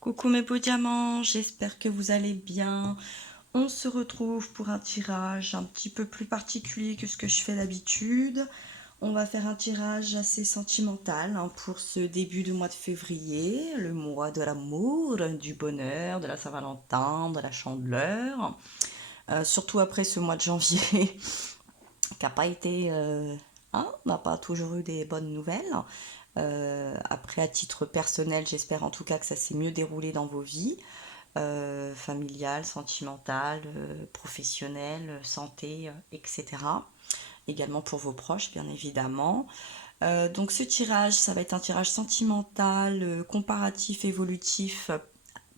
Coucou mes beaux diamants, j'espère que vous allez bien. On se retrouve pour un tirage un petit peu plus particulier que ce que je fais d'habitude. On va faire un tirage assez sentimental pour ce début de mois de février, le mois de l'amour, du bonheur, de la Saint-Valentin, de la chandeleur. Surtout après ce mois de janvier qui n'a pas été... on n'a pas toujours eu des bonnes nouvelles. Après, à titre personnel, j'espère en tout cas que ça s'est mieux déroulé dans vos vies, familiales, sentimentales, professionnelles, santé, etc. Également pour vos proches, bien évidemment. Donc ce tirage, ça va être un tirage sentimental, comparatif, évolutif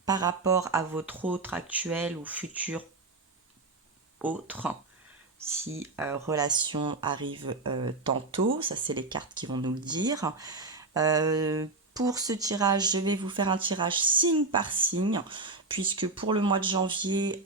par rapport à votre autre actuel ou futur autre. Si relation arrive tantôt, ça c'est les cartes qui vont nous le dire. Pour ce tirage, je vais vous faire un tirage signe par signe, puisque pour le mois de janvier,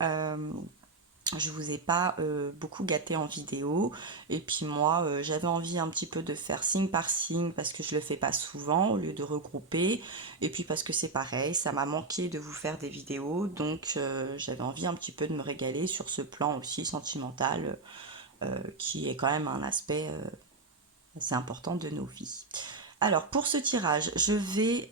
je vous ai pas beaucoup gâté en vidéo. Et puis moi, j'avais envie un petit peu de faire signe par signe, parce que je le fais pas souvent, au lieu de regrouper. Et puis parce que c'est pareil, ça m'a manqué de vous faire des vidéos, donc j'avais envie un petit peu de me régaler sur ce plan aussi sentimental, qui est quand même un aspect assez important de nos vies. Alors pour ce tirage, je vais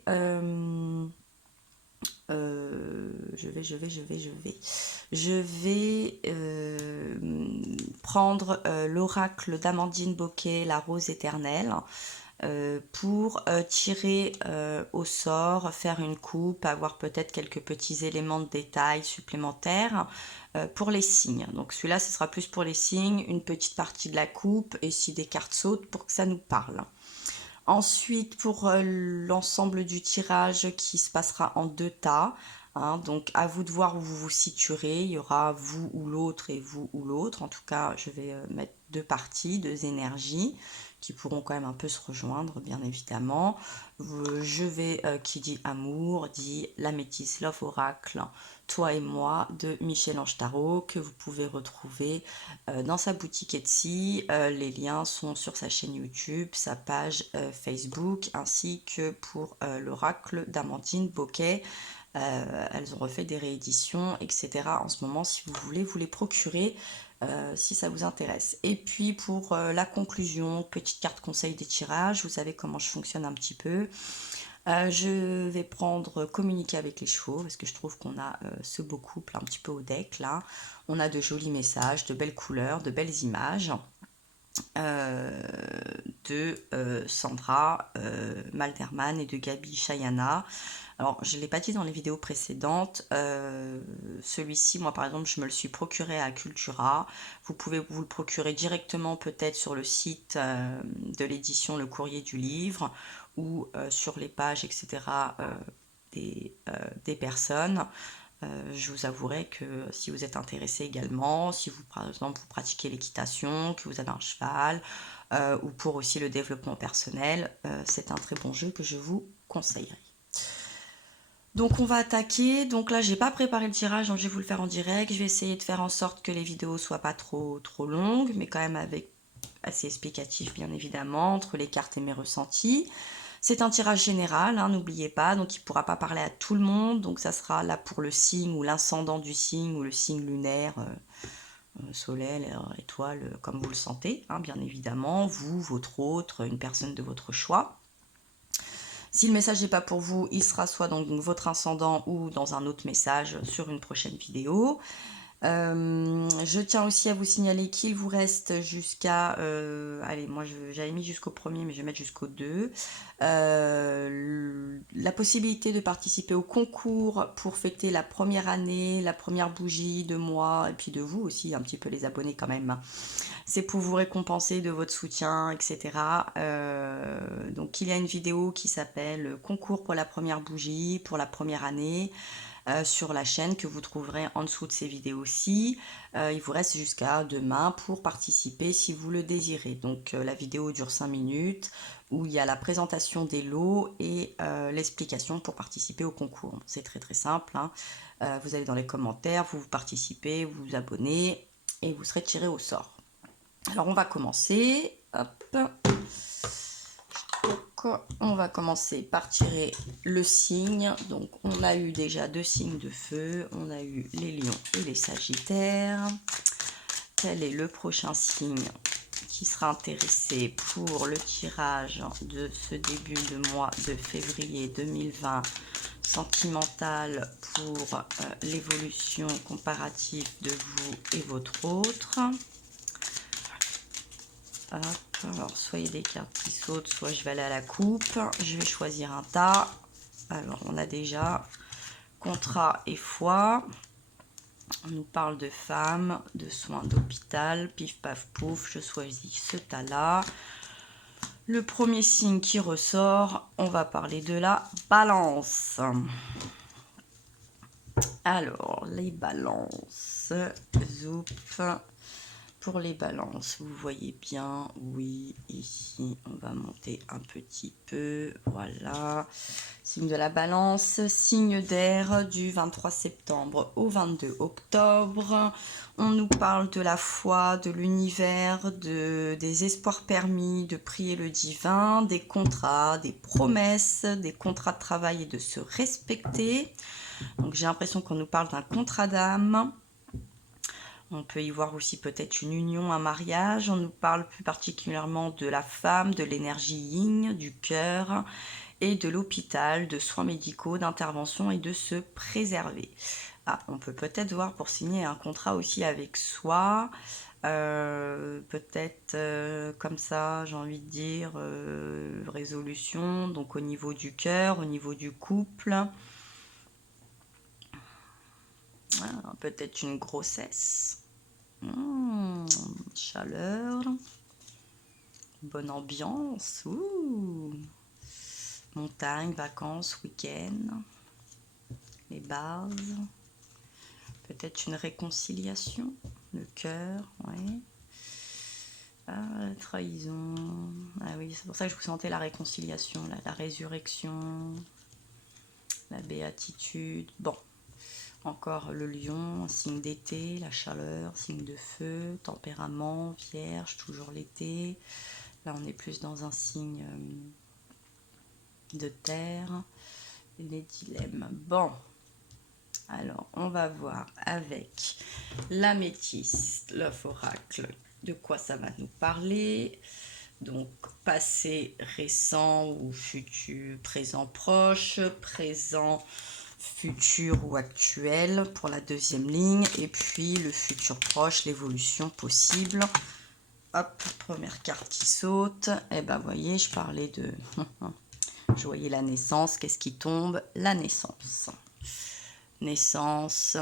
prendre l'oracle d'Amandine Boquet, la rose éternelle, pour tirer au sort, faire une coupe, avoir peut-être quelques petits éléments de détail supplémentaires pour les signes. Donc celui-là, ce sera plus pour les signes, une petite partie de la coupe, et si des cartes sautent, pour que ça nous parle. Ensuite, pour l'ensemble du tirage qui se passera en deux tas, donc à vous de voir où vous vous situerez. Il y aura vous ou l'autre et vous ou l'autre. En tout cas, je vais mettre deux parties, deux énergies qui pourront quand même un peu se rejoindre, bien évidemment. Je vais, qui dit amour, dit la métisse Love Oracle, toi et moi, de Michel-Ange Tarot, que vous pouvez retrouver dans sa boutique Etsy. Les liens sont sur sa chaîne YouTube, sa page Facebook, ainsi que pour l'oracle d'Amandine Boquet. Elles ont refait des rééditions, etc. en ce moment, si vous voulez vous les procurer, si ça vous intéresse. Et puis pour la conclusion, petite carte conseil des tirages, vous savez comment je fonctionne un petit peu. Je vais prendre communiquer avec les chevaux, parce que je trouve qu'on a ce beau couple un petit peu au deck là. On a de jolis messages, de belles couleurs, de belles images. De Sandra Malderman et de Gabi Chayana. Alors, je ne l'ai pas dit dans les vidéos précédentes, celui-ci, moi par exemple, je me le suis procuré à Cultura. Vous pouvez vous le procurer directement peut-être sur le site de l'édition Le Courrier du Livre, ou sur les pages, etc. Des personnes. Je vous avouerai que si vous êtes intéressé également, si vous par exemple vous pratiquez l'équitation, que vous avez un cheval, ou pour aussi le développement personnel, c'est un très bon jeu que je vous conseillerais. Donc on va attaquer. Donc là j'ai pas préparé le tirage, donc je vais vous le faire en direct. Je vais essayer de faire en sorte que les vidéos soient pas trop longues, mais quand même avec assez explicatif bien évidemment, entre les cartes et mes ressentis. C'est un tirage général, n'oubliez pas, donc il ne pourra pas parler à tout le monde, donc ça sera là pour le signe ou l'ascendant du signe ou le signe lunaire, soleil, étoile, comme vous le sentez, bien évidemment, vous, votre autre, une personne de votre choix. Si le message n'est pas pour vous, il sera soit dans votre ascendant ou dans un autre message sur une prochaine vidéo. Je tiens aussi à vous signaler qu'il vous reste jusqu'à... allez, moi j'avais mis jusqu'au 1er, mais je vais mettre jusqu'au 2. La possibilité de participer au concours pour fêter la première année, la première bougie de moi, et puis de vous aussi, un petit peu les abonnés quand même. C'est pour vous récompenser de votre soutien, etc. Donc il y a une vidéo qui s'appelle Concours pour la première bougie, pour la première année, sur la chaîne, que vous trouverez en dessous de ces vidéos-ci. Il vous reste jusqu'à demain pour participer si vous le désirez. Donc la vidéo dure 5 minutes, où il y a la présentation des lots et l'explication pour participer au concours. C'est très très simple. Vous allez dans les commentaires, vous participez, vous vous abonnez et vous serez tiré au sort. Alors on va commencer. Hop. on va commencer par tirer le signe. Donc, on a eu déjà 2 signes de feu. On a eu les lions et les sagittaires. Quel est le prochain signe qui sera intéressé pour le tirage de ce début de mois de février 2020 sentimental pour l'évolution comparative de vous et votre autre? Hop, alors soyez des cartes qui sautent, soit je vais aller à la coupe. Je vais choisir un tas. Alors on a déjà contrat et foi. On nous parle de femmes, de soins d'hôpital, pif paf pouf, je choisis ce tas-là. Le premier signe qui ressort, on va parler de la balance. Alors, les balances, zoup. Pour les balances, vous voyez bien, oui, ici, on va monter un petit peu, voilà. Signe de la balance, signe d'air du 23 septembre au 22 octobre. On nous parle de la foi, de l'univers, des espoirs permis, de prier le divin, des contrats, des promesses, des contrats de travail et de se respecter. Donc j'ai l'impression qu'on nous parle d'un contrat d'âme. On peut y voir aussi peut-être une union, un mariage. On nous parle plus particulièrement de la femme, de l'énergie yin, du cœur et de l'hôpital, de soins médicaux, d'intervention et de se préserver. Ah, on peut peut-être voir pour signer un contrat aussi avec soi. Peut-être comme ça, j'ai envie de dire, résolution, donc au niveau du cœur, au niveau du couple. Ah, peut-être une grossesse. Chaleur. Bonne ambiance. Ouh. Montagne, vacances, week-end. Les bases. Peut-être une réconciliation. Le cœur, ouais. Ah, la trahison. Ah oui, c'est pour ça que je vous sentais la réconciliation, là, la résurrection, la béatitude. Bon. Encore le lion, signe d'été, la chaleur, signe de feu, tempérament, vierge, toujours l'été. Là, on est plus dans un signe de terre. Les dilemmes. Bon, alors, on va voir avec l'améthyste, l'œuf oracle, de quoi ça va nous parler. Donc, passé récent ou futur, présent proche, présent futur ou actuel pour la deuxième ligne, et puis le futur proche, l'évolution possible. Hop, première carte qui saute. Et ben, voyez, je parlais de... je voyais la naissance. Qu'est-ce qui tombe? La naissance. Naissance,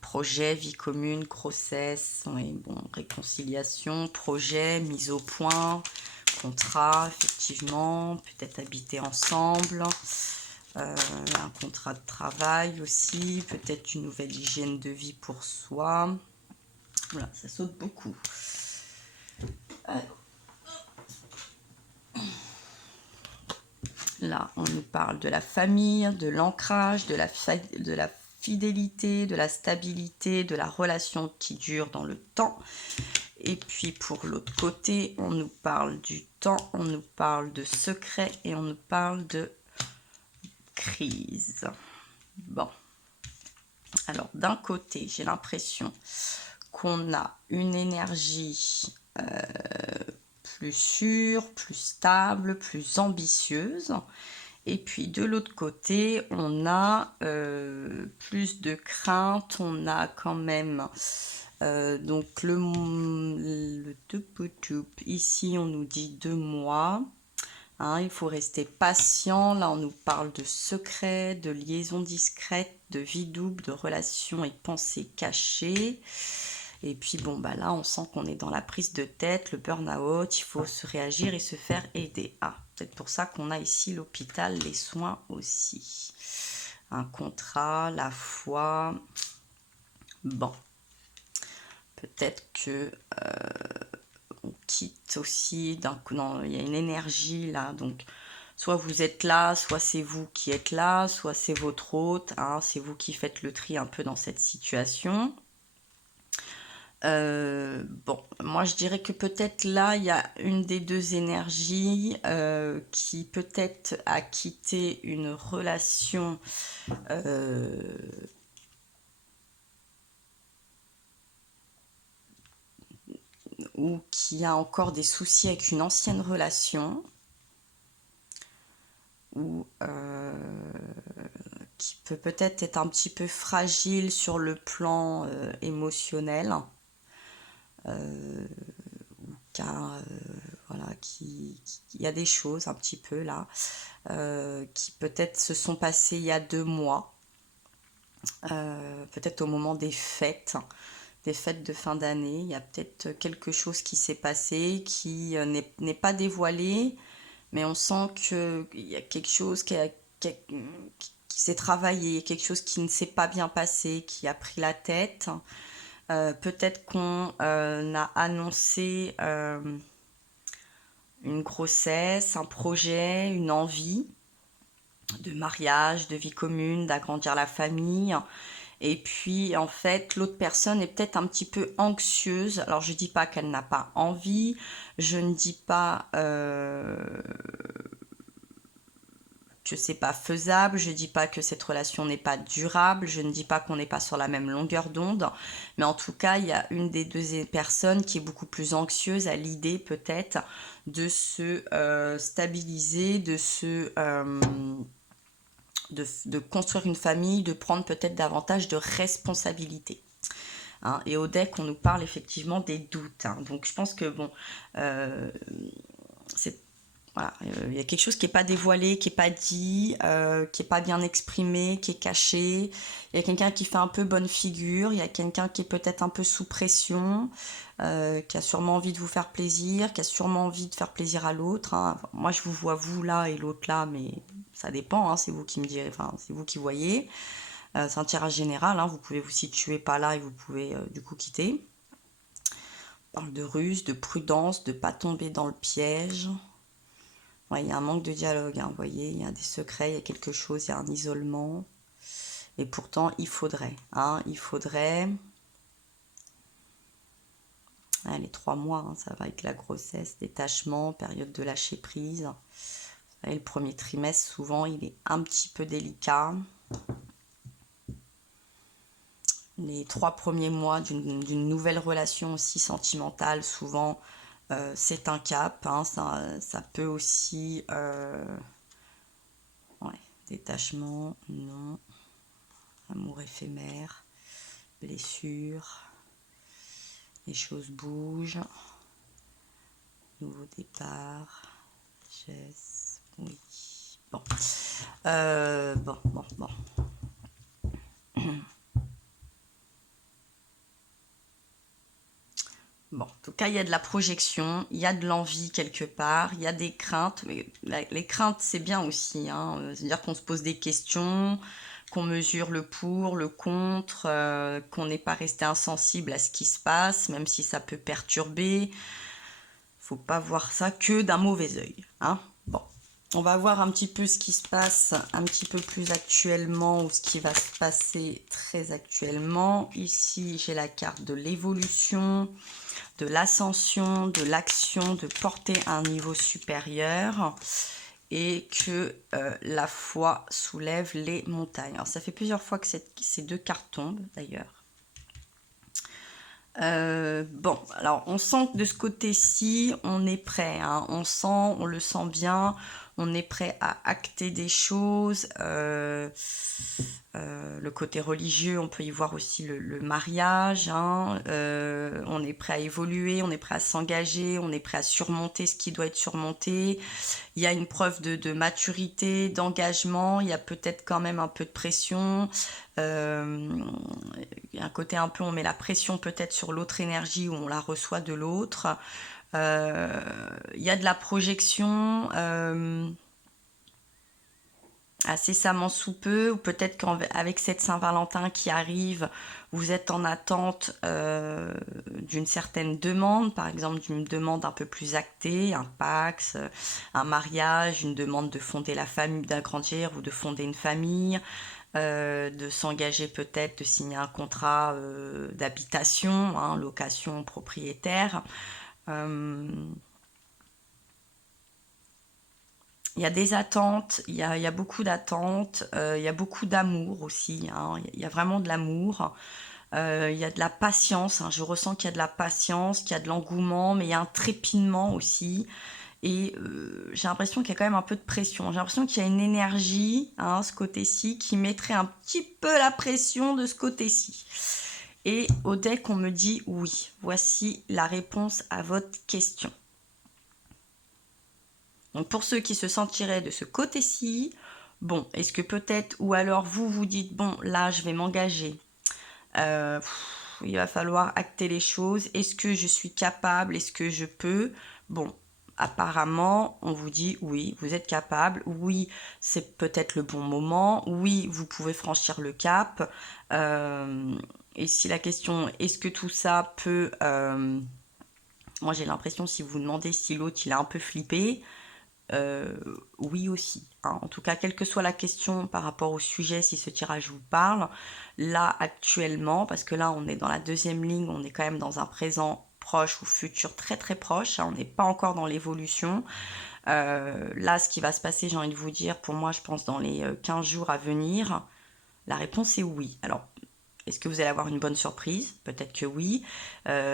projet, vie commune, grossesse, oui, bon, réconciliation, projet, mise au point, contrat, effectivement, peut-être habiter ensemble, un contrat de travail aussi, peut-être une nouvelle hygiène de vie pour soi. Voilà, ça saute beaucoup. Alors, là, on nous parle de la famille, de l'ancrage, de la fidélité, de la stabilité, de la relation qui dure dans le temps. Et puis pour l'autre côté, on nous parle du temps, on nous parle de secret et on nous parle de crise. Bon. Alors d'un côté, j'ai l'impression qu'on a une énergie plus sûre, plus stable, plus ambitieuse. Et puis de l'autre côté, on a plus de crainte, on a quand même donc ici on nous dit 2 mois. Hein, il faut rester patient. Là, on nous parle de secrets, de liaisons discrètes, de vie double, de relations et pensées cachées. Et puis, bon, bah là, on sent qu'on est dans la prise de tête, le burn-out. Il faut se réagir et se faire aider. Ah, peut-être pour ça qu'on a ici l'hôpital, les soins aussi. Un contrat, la foi. Bon. Peut-être que... on quitte aussi, il y a une énergie là, donc soit vous êtes là, soit c'est vous qui êtes là, soit c'est votre hôte, hein, c'est vous qui faites le tri un peu dans cette situation. Bon, moi je dirais que peut-être là, il y a une des deux énergies qui peut-être a quitté une relation ou qui a encore des soucis avec une ancienne relation ou qui peut peut-être être un petit peu fragile sur le plan émotionnel, car voilà, il y a des choses un petit peu là qui peut-être se sont passées il y a 2 mois, peut-être au moment des fêtes de fin d'année. Il y a peut-être quelque chose qui s'est passé qui n'est pas dévoilé, mais on sent qu'il y a quelque chose qui s'est travaillé, quelque chose qui ne s'est pas bien passé, qui a pris la tête. Peut-être qu'on a annoncé une grossesse, un projet, une envie de mariage, de vie commune, d'agrandir la famille. Et puis, en fait, l'autre personne est peut-être un petit peu anxieuse. Alors, je ne dis pas qu'elle n'a pas envie, je ne dis pas que c'est pas faisable, je ne dis pas que cette relation n'est pas durable, je ne dis pas qu'on n'est pas sur la même longueur d'onde, mais en tout cas, il y a une des deux personnes qui est beaucoup plus anxieuse à l'idée peut-être de se stabiliser, de construire une famille, de prendre peut-être davantage de responsabilités. Hein, et au deck, on nous parle effectivement des doutes. Hein. Donc je pense que bon, c'est voilà, y a quelque chose qui n'est pas dévoilé, qui n'est pas dit, qui n'est pas bien exprimé, qui est caché. Il y a quelqu'un qui fait un peu bonne figure, il y a quelqu'un qui est peut-être un peu sous pression, qui a sûrement envie de vous faire plaisir, qui a sûrement envie de faire plaisir à l'autre. Hein. Enfin, moi, je vous vois vous là et l'autre là, mais ça dépend, hein, c'est vous qui me direz, enfin, c'est vous qui voyez. C'est un tirage général, hein, vous pouvez vous situer pas là et vous pouvez du coup quitter. On parle de ruse, de prudence, de ne pas tomber dans le piège. Ouais, il y a un manque de dialogue, hein, vous voyez, il y a des secrets, il y a quelque chose, il y a un isolement. Et pourtant, il faudrait. Les 3 mois, hein, ça va avec la grossesse, détachement, période de lâcher prise. Le premier trimestre, souvent, il est un petit peu délicat. Les 3 premiers mois d'une nouvelle relation aussi sentimentale, souvent, c'est un cap. Hein, ça peut aussi... ouais, détachement, non. Amour éphémère, blessure, les choses bougent, nouveau départ, geste, oui. Bon. Bon. Bon, en tout cas, il y a de la projection, il y a de l'envie quelque part, il y a des craintes, mais les craintes, c'est bien aussi, hein. C'est-à-dire qu'on se pose des questions, qu'on mesure le pour, le contre, qu'on n'est pas resté insensible à ce qui se passe, même si ça peut perturber. Faut pas voir ça que d'un mauvais œil, hein. Bon, on va voir un petit peu ce qui se passe un petit peu plus actuellement ou ce qui va se passer très actuellement. Ici, j'ai la carte de l'évolution, de l'ascension, de l'action, de porter à un niveau supérieur et que la foi soulève les montagnes. Alors, ça fait plusieurs fois que ces deux cartes tombent d'ailleurs. Bon, alors on sent que de ce côté-ci, on est prêt, hein. On le sent bien, on est prêt à acter des choses. Le côté religieux, on peut y voir aussi le mariage, hein. On est prêt à évoluer, on est prêt à s'engager, on est prêt à surmonter ce qui doit être surmonté. Il y a une preuve de maturité, d'engagement, il y a peut-être quand même un peu de pression. Il y a un côté un peu, on met la pression peut-être sur l'autre énergie ou on la reçoit de l'autre. Il y a de la projection. incessamment sous peu, ou peut-être qu'avec cette Saint-Valentin qui arrive, vous êtes en attente d'une certaine demande, par exemple d'une demande un peu plus actée, un Pacs, un mariage, une demande de fonder la famille, d'agrandir ou de fonder une famille, de s'engager peut-être, de signer un contrat d'habitation, hein, location propriétaire. Il y a des attentes, il y a beaucoup d'attentes, il y a beaucoup d'amour aussi, hein, il y a vraiment de l'amour, il y a de la patience, hein, je ressens qu'il y a de la patience, qu'il y a de l'engouement, mais il y a un trépinement aussi, et j'ai l'impression qu'il y a quand même un peu de pression, j'ai l'impression qu'il y a une énergie, hein, ce côté-ci, qui mettrait un petit peu la pression de ce côté-ci. Et au deck, on me dit oui, voici la réponse à votre question. Donc pour ceux qui se sentiraient de ce côté-ci, bon, est-ce que peut-être, ou alors vous vous dites, bon, là, je vais m'engager, il va falloir acter les choses, est-ce que je suis capable, est-ce que je peux? Bon, apparemment, on vous dit, oui, vous êtes capable, oui, c'est peut-être le bon moment, oui, vous pouvez franchir le cap, et si la question, est-ce que tout ça peut... moi, j'ai l'impression, si vous vous demandez si l'autre, il a un peu flippé, oui aussi, hein. En tout cas, quelle que soit la question par rapport au sujet, si ce tirage vous parle, là actuellement, parce que là on est dans la deuxième ligne, on est quand même dans un présent proche ou futur très très proche, hein, on n'est pas encore dans l'évolution. Là, ce qui va se passer, j'ai envie de vous dire, pour moi, je pense dans les 15 jours à venir, la réponse est oui. Alors, est-ce que vous allez avoir une bonne surprise? Peut-être que oui.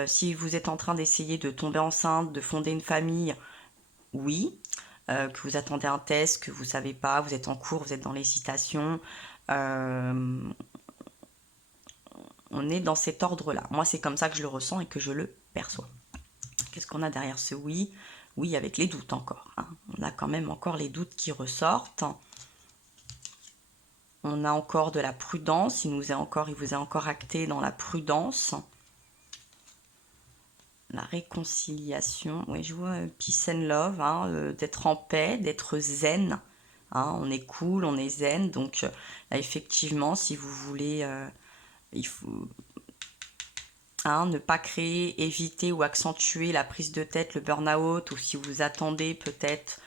Si vous êtes en train d'essayer de tomber enceinte, de fonder une famille, oui. Que vous attendez un test, que vous ne savez pas, vous êtes en cours, vous êtes dans l'hésitation. On est dans cet ordre-là. Moi, c'est comme ça que je le ressens et que je le perçois. Qu'est-ce qu'on a derrière ce oui? Oui, avec les doutes encore, hein. On a quand même encore les doutes qui ressortent. On a encore de la prudence. Il vous est encore acté dans la prudence. La réconciliation, oui, je vois peace and love, hein, d'être en paix, d'être zen, hein, on est cool, on est zen, donc là, effectivement, si vous voulez, il faut ne pas créer, éviter ou accentuer la prise de tête, le burn-out, ou si vous attendez peut-être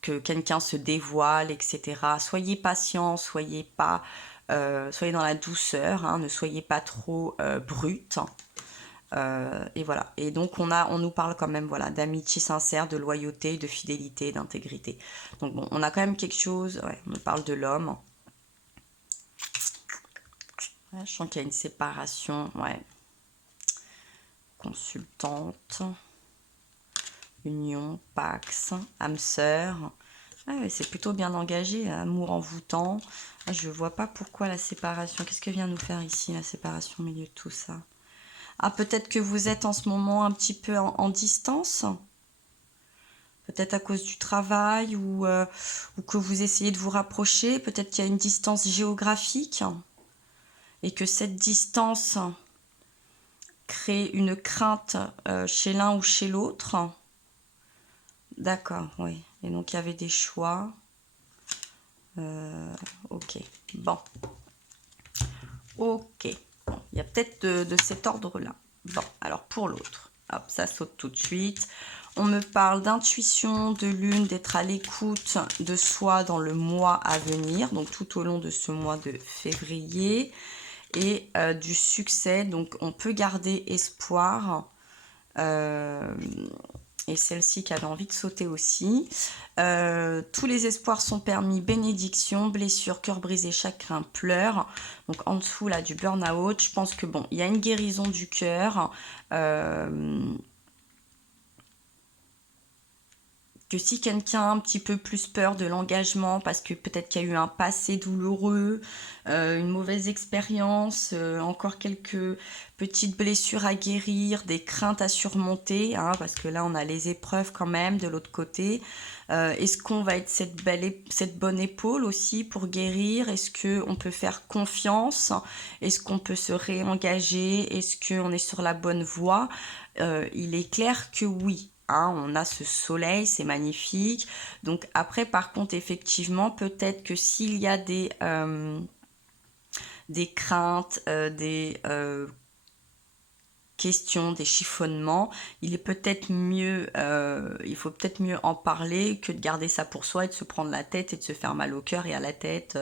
que quelqu'un se dévoile, etc. Soyez patient, soyez dans la douceur, hein, ne soyez pas trop brut. Et voilà. Et donc on nous parle quand même, voilà, d'amitié sincère, de loyauté, de fidélité, d'intégrité. Donc bon, on a quand même quelque chose. Ouais, on me parle de l'homme. Ouais, je sens qu'il y a une séparation. Ouais. Consultante, union, pax, âme sœur. Ah ouais, c'est plutôt bien engagé, amour envoûtant. Ah, je vois pas pourquoi la séparation. Qu'est-ce que vient nous faire ici la séparation au milieu de tout ça? Ah, peut-être que vous êtes en ce moment un petit peu en distance, peut-être à cause du travail, ou que vous essayez de vous rapprocher, peut-être qu'il y a une distance géographique et que cette distance crée une crainte chez l'un ou chez l'autre. D'accord, oui. Et donc il y avait des choix. Ok, bon. Ok, bon. Il y a peut-être de cet ordre-là. Bon, alors pour l'autre, hop, ça saute tout de suite. On me parle d'intuition, de lune, d'être à l'écoute de soi dans le mois à venir, donc tout au long de ce mois de février, et du succès. Donc on peut garder espoir. Et celle-ci qui avait envie de sauter aussi. Tous les espoirs sont permis, bénédiction, blessure, cœur brisé, chagrin, pleurs. Donc en dessous là du burn-out, je pense que bon, il y a une guérison du cœur. Que si quelqu'un a un petit peu plus peur de l'engagement parce que peut-être qu'il y a eu un passé douloureux, une mauvaise expérience, encore quelques petites blessures à guérir, des craintes à surmonter, hein, parce que là on a les épreuves quand même de l'autre côté. Est-ce qu'on va être cette bonne épaule aussi pour guérir? Est-ce qu'on peut faire confiance? Est-ce qu'on peut se réengager? Est-ce qu'on est sur la bonne voie? Il est clair que oui. hein, on a ce soleil, c'est magnifique. Donc après, par contre, effectivement, peut-être que s'il y a des craintes, des questions, des chiffonnements, il est peut-être mieux, il faut peut-être mieux en parler que de garder ça pour soi et de se prendre la tête et de se faire mal au cœur et à la tête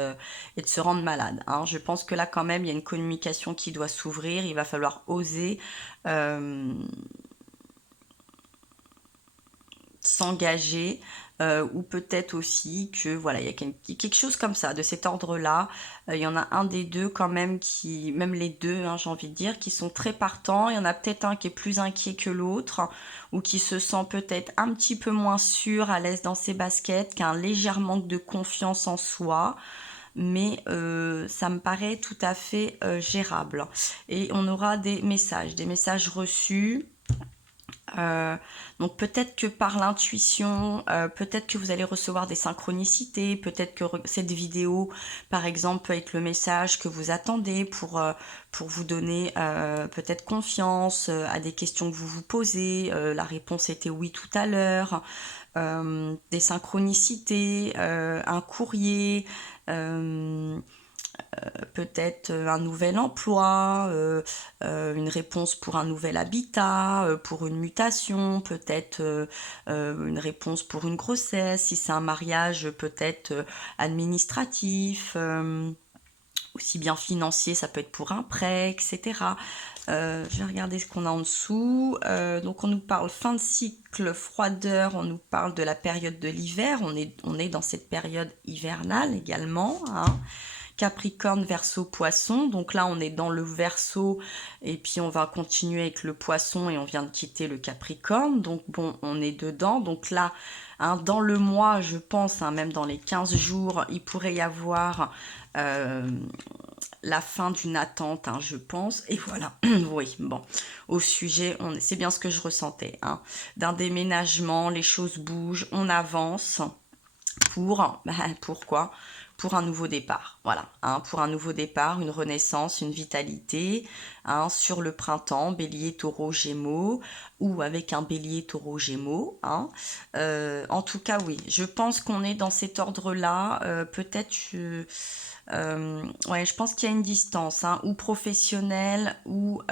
et de se rendre malade, hein. Je pense que là quand même il y a une communication qui doit s'ouvrir, il va falloir oser s'engager, ou peut-être aussi que voilà, il y a quelque chose comme ça, de cet ordre-là. Il y en a un des deux quand même qui, même les deux, hein, j'ai envie de dire, qui sont très partants. Il y en a peut-être un qui est plus inquiet que l'autre, ou qui se sent peut-être un petit peu moins sûr, à l'aise dans ses baskets, qui a un léger manque de confiance en soi. Mais ça me paraît tout à fait gérable. Et on aura des messages reçus. Donc peut-être que par l'intuition, peut-être que vous allez recevoir des synchronicités, peut-être que cette vidéo, par exemple, peut être le message que vous attendez pour vous donner peut-être confiance à des questions que vous vous posez. La réponse était oui tout à l'heure. Des synchronicités, un courrier, peut-être un nouvel emploi, une réponse pour un nouvel habitat, pour une mutation, peut-être une réponse pour une grossesse, si c'est un mariage peut-être administratif, aussi bien financier, ça peut être pour un prêt, etc. Je vais regarder ce qu'on a en dessous. Donc on nous parle fin de cycle, froideur, on nous parle de la période de l'hiver, on est dans cette période hivernale également, hein. Capricorne, Verseau, Poisson. Donc là, on est dans le Verseau et puis on va continuer avec le Poisson et on vient de quitter le Capricorne. Donc bon, on est dedans. Donc là, hein, dans le mois, je pense, hein, même dans les 15 jours, il pourrait y avoir la fin d'une attente, hein, je pense. Et voilà, oui, bon, au sujet, c'est bien ce que je ressentais, hein, d'un déménagement, les choses bougent, on avance pourquoi pour un nouveau départ, voilà, hein, pour un nouveau départ, une renaissance, une vitalité, hein, sur le printemps, bélier, taureau, gémeaux, ou avec un bélier, taureau, gémeaux, hein. En tout cas, oui, je pense qu'on est dans cet ordre-là, peut-être, ouais, je pense qu'il y a une distance, hein, ou professionnelle, ou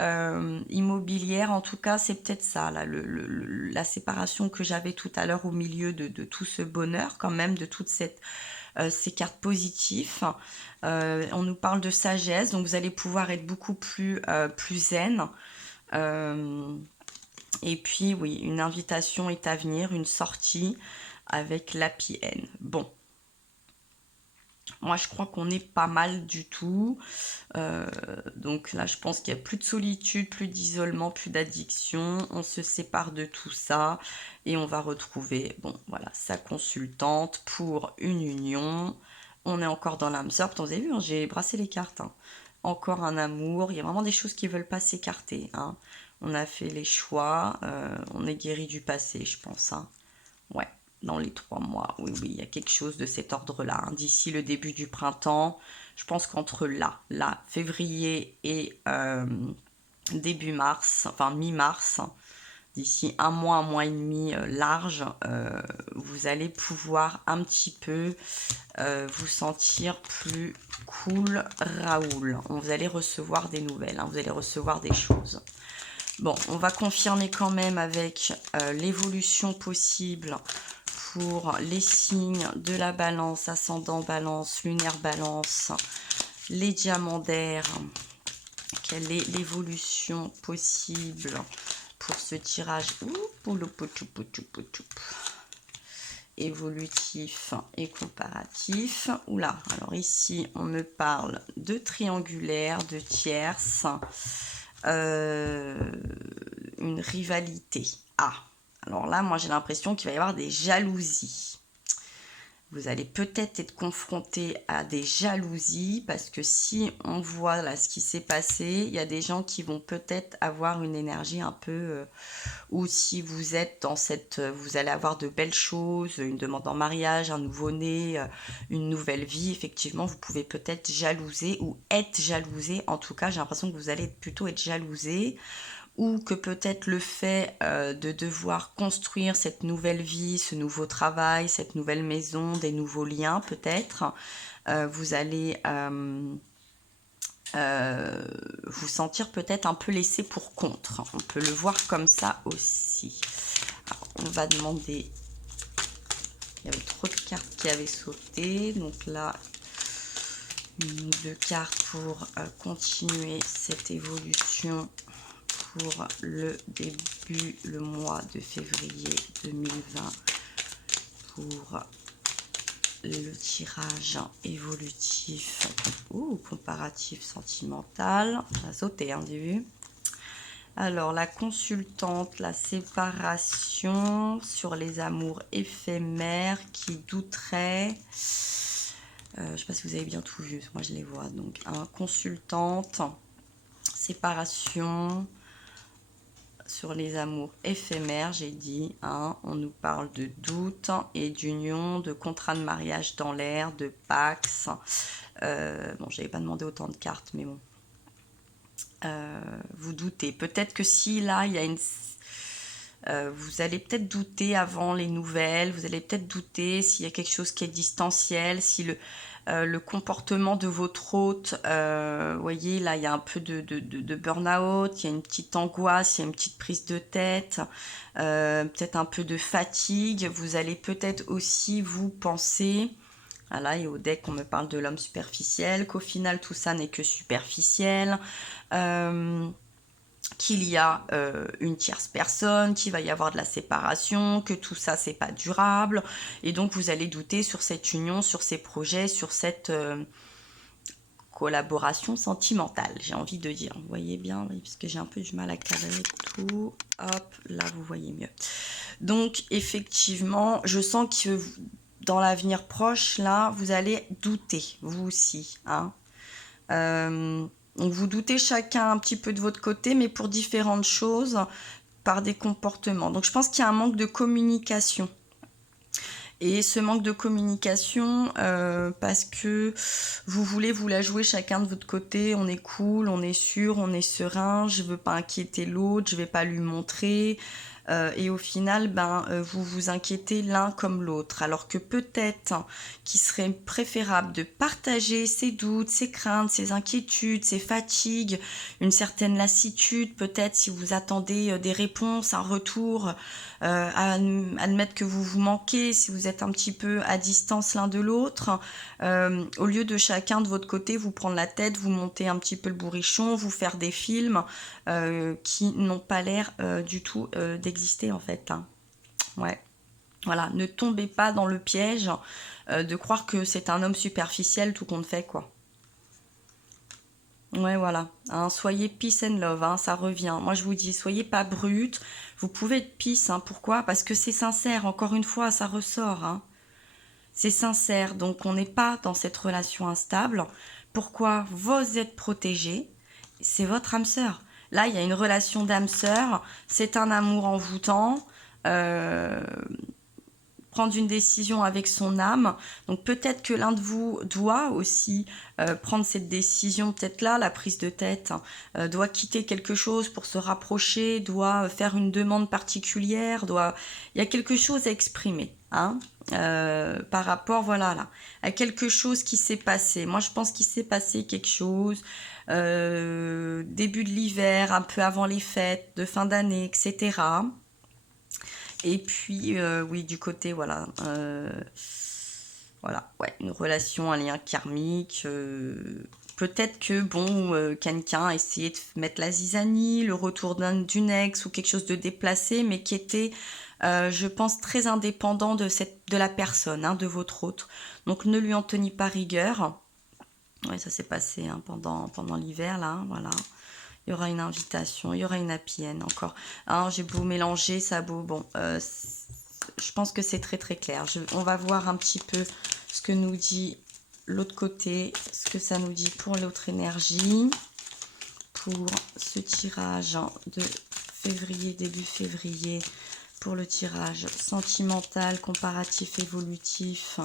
immobilière, en tout cas, c'est peut-être ça, là, la séparation que j'avais tout à l'heure au milieu de tout ce bonheur, quand même, de toute ces cartes positives. On nous parle de sagesse, donc vous allez pouvoir être beaucoup plus zen. Et puis oui, une invitation est à venir, une sortie avec l'happy end. Bon, moi je crois qu'on est pas mal du tout. Donc là je pense qu'il n'y a plus de solitude, plus d'isolement, plus d'addiction. On se sépare de tout ça et on va retrouver, bon voilà, sa consultante pour une union. On est encore dans l'âme sœur. Vous avez vu, hein, j'ai brassé les cartes, hein. Encore un amour. Il y a vraiment des choses qui ne veulent pas s'écarter, hein. On a fait les choix. On est guéri du passé, je pense, hein. Ouais, dans les 3 mois. Oui, oui, il y a quelque chose de cet ordre-là, hein. D'ici le début du printemps, je pense qu'entre là, février et début mars, enfin mi-mars, d'ici un mois et demi large, vous allez pouvoir un petit peu vous sentir plus cool, Raoul. Vous allez recevoir des nouvelles, hein, vous allez recevoir des choses. Bon, on va confirmer quand même avec l'évolution possible pour les signes de la balance, ascendant balance, lunaire balance, les diamants d'air. Quelle est l'évolution possible pour ce tirage évolutif et comparatif? Oula, alors ici on me parle de triangulaire, de tierce, une rivalité. Ah, alors là moi j'ai l'impression qu'il va y avoir des jalousies. Vous allez peut-être être confronté à des jalousies parce que si on voit là ce qui s'est passé, il y a des gens qui vont peut-être avoir une énergie un peu ou si vous êtes dans cette, vous allez avoir de belles choses, une demande en mariage, un nouveau-né, une nouvelle vie. Effectivement, vous pouvez peut-être jalouser ou être jalousé. En tout cas, j'ai l'impression que vous allez plutôt être jalousé ou que peut-être le fait de devoir construire cette nouvelle vie, ce nouveau travail, cette nouvelle maison, des nouveaux liens peut-être, vous allez vous sentir peut-être un peu laissé pour compte. On peut le voir comme ça aussi. Alors, on va demander... Il y avait trop de cartes qui avaient sauté. Donc là, une ou deux cartes pour continuer cette évolution pour le début, le mois de février 2020 pour le tirage évolutif ou comparatif sentimental. Ça a sauté, hein, j'ai vu. Alors, la consultante, la séparation sur les amours éphémères qui douteraient. Je ne sais pas si vous avez bien tout vu, moi je les vois. Donc, consultante, séparation sur les amours éphémères, j'ai dit. On nous parle de doute et d'union, de contrat de mariage dans l'air, de Pax. Bon, j'avais pas demandé autant de cartes, mais bon. Vous doutez. Peut-être que si là, il y a une... vous allez peut-être douter avant les nouvelles, vous allez peut-être douter s'il y a quelque chose qui est distanciel, si le comportement de votre hôte, vous voyez, là, il y a un peu de burn-out, il y a une petite angoisse, il y a une petite prise de tête, peut-être un peu de fatigue. Vous allez peut-être aussi vous penser... Voilà, et au deck, on me parle de l'homme superficiel, qu'au final, tout ça n'est que superficiel, qu'il y a une tierce personne, qu'il va y avoir de la séparation, que tout ça, c'est pas durable. Et donc, vous allez douter sur cette union, sur ces projets, sur cette collaboration sentimentale, j'ai envie de dire. Vous voyez bien, oui, parce que j'ai un peu du mal à cadrer tout. Hop, là, vous voyez mieux. Donc, effectivement, je sens que... dans l'avenir proche, là, vous allez douter, vous aussi. Donc vous doutez chacun un petit peu de votre côté, mais pour différentes choses, par des comportements. Donc je pense qu'il y a un manque de communication. Et ce manque de communication, parce que vous voulez vous la jouer chacun de votre côté, on est cool, on est sûr, on est serein, je ne veux pas inquiéter l'autre, je ne vais pas lui montrer. Et au final, vous vous inquiétez l'un comme l'autre. Alors que peut-être qu'il serait préférable de partager ses doutes, ses craintes, ses inquiétudes, ses fatigues, une certaine lassitude, peut-être si vous attendez des réponses, un retour, admettre que vous vous manquez, si vous êtes un petit peu à distance l'un de l'autre, au lieu de chacun de votre côté vous prendre la tête, vous monter un petit peu le bourrichon, vous faire des films qui n'ont pas l'air du tout d'exister en fait. Ouais. Voilà, ne tombez pas dans le piège de croire que c'est un homme superficiel tout compte fait, quoi. Ouais, voilà. Soyez peace and love, ça revient. Moi, je vous dis, soyez pas brute. Vous pouvez être peace, pourquoi? Parce que c'est sincère, encore une fois, ça ressort. C'est sincère, donc on n'est pas dans cette relation instable. Pourquoi? Vous êtes protégé, c'est votre âme sœur. Là, il y a une relation d'âme sœur, c'est un amour envoûtant, prendre une décision avec son âme. Donc peut-être que l'un de vous doit aussi prendre cette décision, peut-être là, la prise de tête, doit quitter quelque chose pour se rapprocher, doit faire une demande particulière, il y a quelque chose à exprimer. Par rapport, voilà, là, à quelque chose qui s'est passé. Moi, je pense qu'il s'est passé quelque chose début de l'hiver, un peu avant les fêtes de fin d'année, etc. Et puis, oui, du côté, voilà, voilà, ouais, une relation, un lien karmique. Peut-être que, bon, quelqu'un a essayé de mettre la zizanie, le retour d'une ex ou quelque chose de déplacé, mais qui était, je pense, très indépendant de la personne, de votre hôte. Donc, ne lui en tenez pas rigueur. Oui, ça s'est passé pendant l'hiver, là, voilà. Il y aura une invitation, il y aura une happy end encore. J'ai beau mélanger, ça beau... Bon, je pense que c'est très très clair. On va voir un petit peu ce que nous dit l'autre côté, ce que ça nous dit pour l'autre énergie, pour ce tirage de février, début février, pour le tirage sentimental, comparatif, évolutif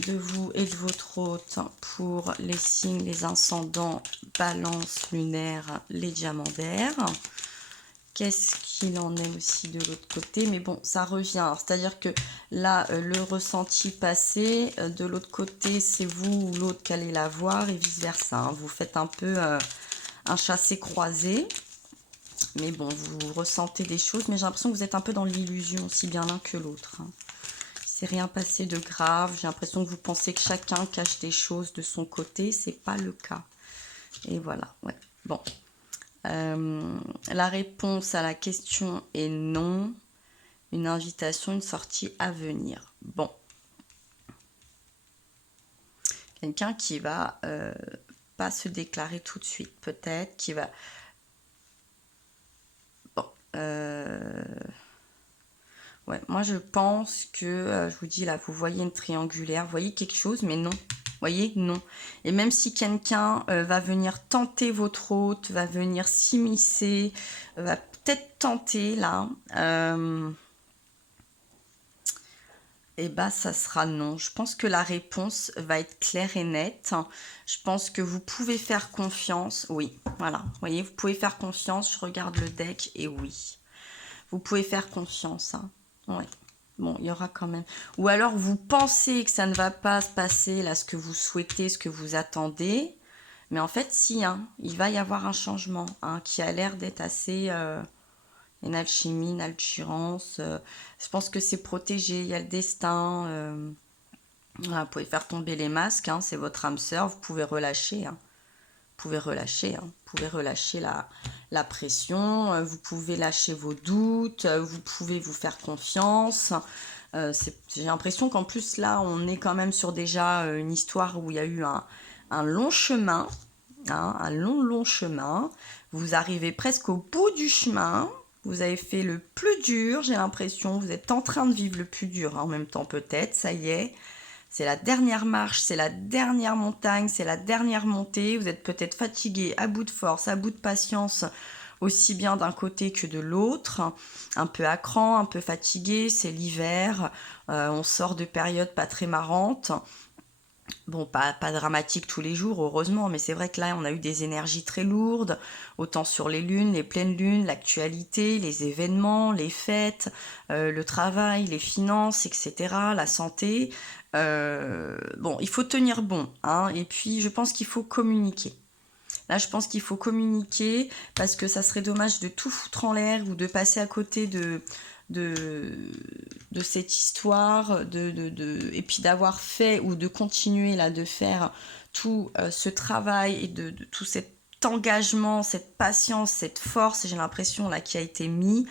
de vous et de votre hôte pour les signes, les ascendants, balance lunaire, les diamants d'air. Qu'est-ce qu'il en est aussi de l'autre côté? Mais bon, ça revient. C'est-à-dire que là, le ressenti passé, de l'autre côté, c'est vous ou l'autre qui allez la voir et vice-versa. Hein. Vous faites un peu un chassé-croisé. Mais bon, vous ressentez des choses. Mais j'ai l'impression que vous êtes un peu dans l'illusion, aussi bien l'un que l'autre. Hein. C'est rien passé de grave. J'ai l'impression que vous pensez que chacun cache des choses de son côté. C'est pas le cas. Et voilà, ouais. Bon. La réponse à la question est non. Une invitation, une sortie à venir. Bon. Quelqu'un qui va pas se déclarer tout de suite, peut-être, qui va... Bon. Ouais, moi je pense que, je vous dis là, vous voyez une triangulaire, vous voyez quelque chose, mais non. Voyez, non. Et même si quelqu'un va venir tenter votre hôte, va venir s'immiscer, va peut-être tenter là, et bah ça sera non. Je pense que la réponse va être claire et nette. Je pense que vous pouvez faire confiance. Oui, voilà. Vous voyez, vous pouvez faire confiance. Je regarde le deck et oui. Vous pouvez faire confiance. Hein. Ouais. Bon, il y aura quand même... Ou alors, vous pensez que ça ne va pas se passer, là, ce que vous souhaitez, ce que vous attendez. Mais en fait, si, hein, il va y avoir un changement, hein, qui a l'air d'être assez... une alchimie, une assurance. Je pense que c'est protégé, il y a le destin. Voilà, vous pouvez faire tomber les masques, hein, c'est votre âme sœur, vous pouvez relâcher. Hein. Vous pouvez relâcher, hein. Vous pouvez relâcher la pression, vous pouvez lâcher vos doutes, vous pouvez vous faire confiance. J'ai l'impression qu'en plus là, on est quand même sur déjà une histoire où il y a eu un long chemin, hein, un long chemin. Vous arrivez presque au bout du chemin. Vous avez fait le plus dur, j'ai l'impression. Vous êtes en train de vivre le plus dur hein, en même temps peut-être, ça y est. C'est la dernière marche, c'est la dernière montagne, c'est la dernière montée. Vous êtes peut-être fatigué, à bout de force, à bout de patience, aussi bien d'un côté que de l'autre. Un peu à cran, un peu fatigué, c'est l'hiver. On sort de périodes pas très marrantes. Bon, pas dramatique tous les jours, heureusement, mais c'est vrai que là, on a eu des énergies très lourdes, autant sur les lunes, les pleines lunes, l'actualité, les événements, les fêtes, le travail, les finances, etc., la santé. Bon, il faut tenir bon, hein, et puis je pense qu'il faut communiquer. Là, je pense qu'il faut communiquer parce que ça serait dommage de tout foutre en l'air ou de passer à côté de cette histoire, et puis d'avoir fait ou de continuer là, de faire tout ce travail et de tout cet engagement, cette patience, cette force, j'ai l'impression là qui a été mis.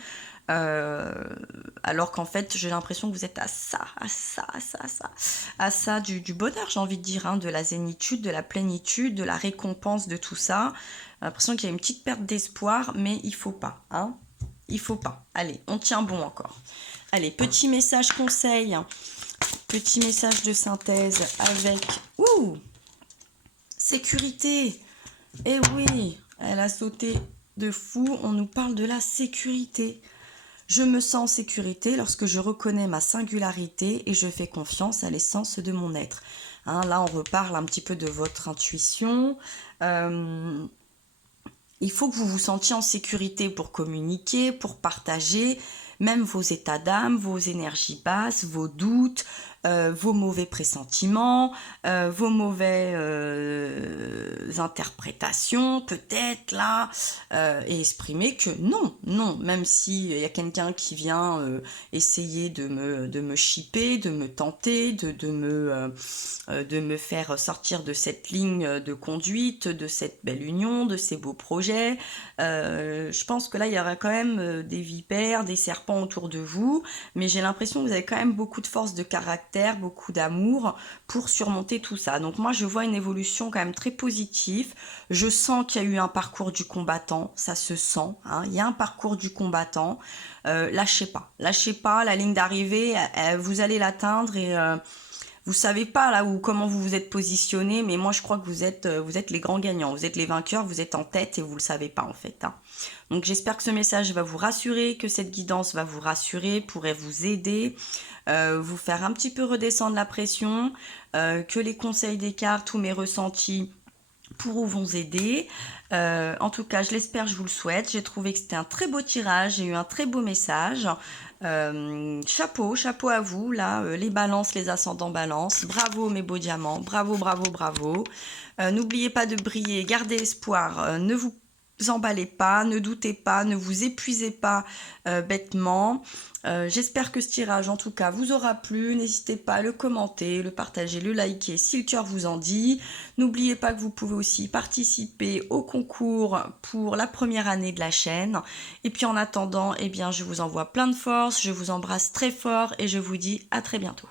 Alors qu'en fait j'ai l'impression que vous êtes à ça du bonheur, j'ai envie de dire, hein, de la zénitude, de la plénitude, de la récompense de tout ça. J'ai l'impression qu'il y a une petite perte d'espoir, mais il faut pas, hein. Il faut pas. Allez, on tient bon encore. Allez, petit message conseil, petit message de synthèse avec sécurité. Eh oui, elle a sauté de fou. On nous parle de la sécurité. Je me sens en sécurité lorsque je reconnais ma singularité et je fais confiance à l'essence de mon être. Hein, là, on reparle un petit peu de votre intuition. Il faut que vous vous sentiez en sécurité pour communiquer, pour partager, même vos états d'âme, vos énergies basses, vos doutes, vos mauvais pressentiments, vos mauvaises interprétations, peut-être là, et exprimer que non, même s'il y a quelqu'un qui vient essayer de me shipper, de me tenter, de me faire sortir de cette ligne de conduite, de cette belle union, de ces beaux projets. Je pense que là, il y aura quand même des vipères, des serpents autour de vous, mais j'ai l'impression que vous avez quand même beaucoup de force de caractère, beaucoup d'amour pour surmonter tout ça. Donc moi, je vois une évolution quand même très positive. Je sens qu'il y a eu un parcours du combattant, ça se sent, hein. Il y a un parcours du combattant. Lâchez pas, la ligne d'arrivée, vous allez l'atteindre et Vous savez pas là où comment vous vous êtes positionné, mais moi je crois que vous êtes les grands gagnants, vous êtes les vainqueurs, vous êtes en tête et vous le savez pas en fait. Hein. Donc j'espère que ce message va vous rassurer, que cette guidance va vous rassurer, pourrait vous aider, vous faire un petit peu redescendre la pression, que les conseils des cartes, tous mes ressentis pourront vous aider. En tout cas, je l'espère, je vous le souhaite. J'ai trouvé que c'était un très beau tirage, j'ai eu un très beau message. Chapeau à vous, là, les balances, les ascendants balance. Bravo mes beaux diamants, bravo, bravo, bravo. N'oubliez pas de briller, gardez espoir, ne vous emballez pas, ne doutez pas, ne vous épuisez pas bêtement. J'espère que ce tirage en tout cas vous aura plu. N'hésitez pas à le commenter, le partager, le liker si le cœur vous en dit. N'oubliez pas que vous pouvez aussi participer au concours pour la première année de la chaîne. Et puis en attendant, eh bien, je vous envoie plein de force, je vous embrasse très fort et je vous dis à très bientôt.